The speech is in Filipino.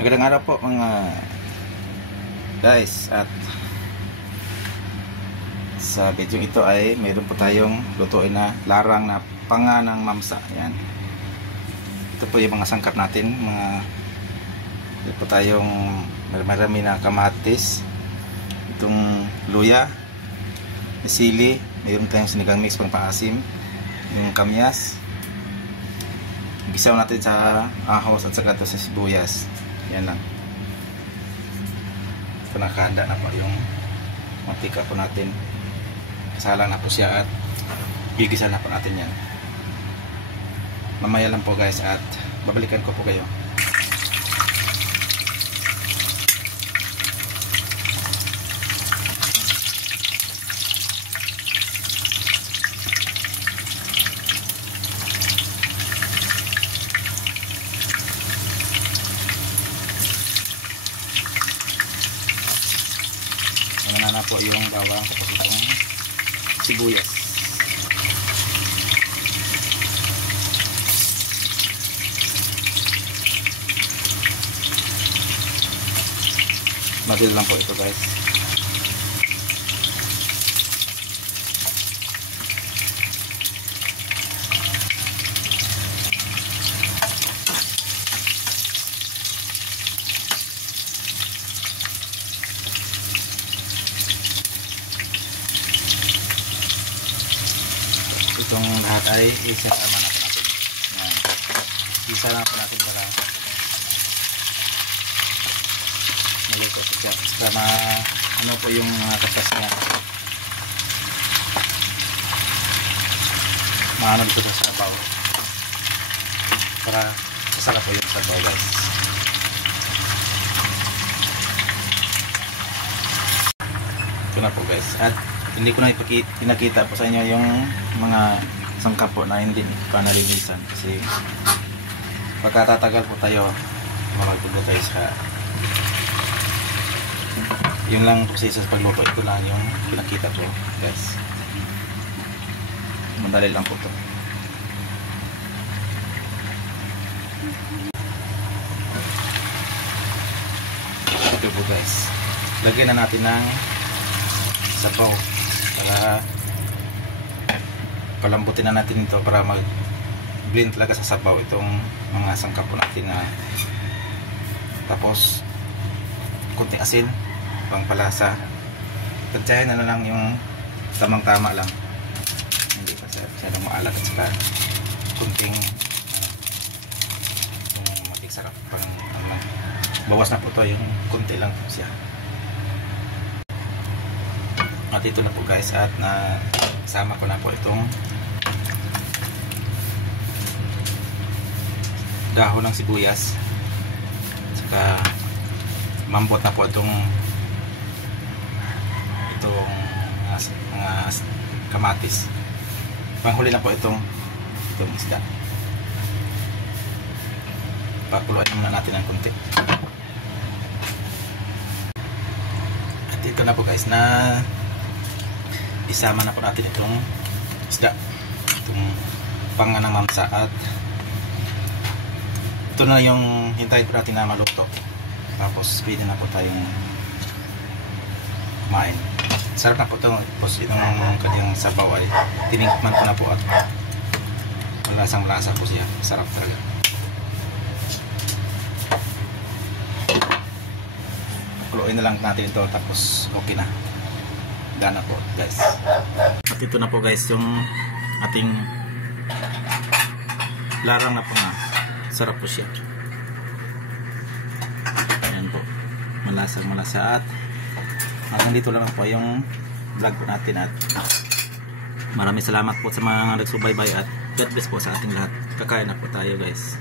Magandang araw po mga guys, at sa video ito ay mayroon po tayong lutuin na larang na panga ng mamsa. Yan. Ito po yung mga sangkap natin, ito po tayong marami na kamatis, itong luya, sili, mayroon tayong sinigang mix pang paasim, yung kamyas, gisaw natin sa ahos at saka ito sa sibuyas. Yan lang. Ito nakahanda na po yung mantika po natin. Kasalang na po siya at gigisa na po natin yan. Mamaya lang po guys at babalikan ko po kayo. Na po yung bawang tapos itong sibuyas. Madali lang po ito guys. Itong lahat ay isasama na po natin. Yan. Isa na po natin para maluto siya. Para ano po yung katas niya. Maano dito sa sabaw. Para sasarap po yung sabaw guys. Ito na po guys. At hindi ko na pinakita po sa inyo yung mga sangkap po na hindi pa nalinisan kasi pagkatatagal po tayo magluto tayo sa yun lang proseso sa pagluto. Ito lang yung pinakita po guys. Madali lang po ito. Ito po guys, lagyan na natin ng sabaw para palambutin na natin ito para mag blend talaga sa sabaw itong mga sangkap po natin na tapos kunting asin pang palasa. Tansyahin na lang yung tamang tama lang, hindi pa masyadong maalat at saka kunting maging sarap pang bawas na po ito yung kunti lang po siya. At ito na po guys at nasama ko na po itong dahon ng sibuyas, saka mambot na po itong mga kamatis. Panghuli na po itong isda. Pakuluan muna natin ng konti. At ito na po guys na isama na po natin itong isda, itong panga ng mamsa, at ito na yung hintayin po natin na maluto. Tapos pwede na po tayong kumain. Sarap na po ito. Tapos itong kanyang sabaw ay tinikman ko na po at malasang malasa po siya. Sarap talaga. Kuluin na lang natin ito tapos okay na. Gana po guys. At ito na po guys yung ating larang na panga. Sarap po siya. Ayan po, malasang malasa. At hanggang dito lang po yung vlog po natin at maraming salamat po sa mga nagsubaybay at God bless po sa ating lahat. Kakain na po tayo guys.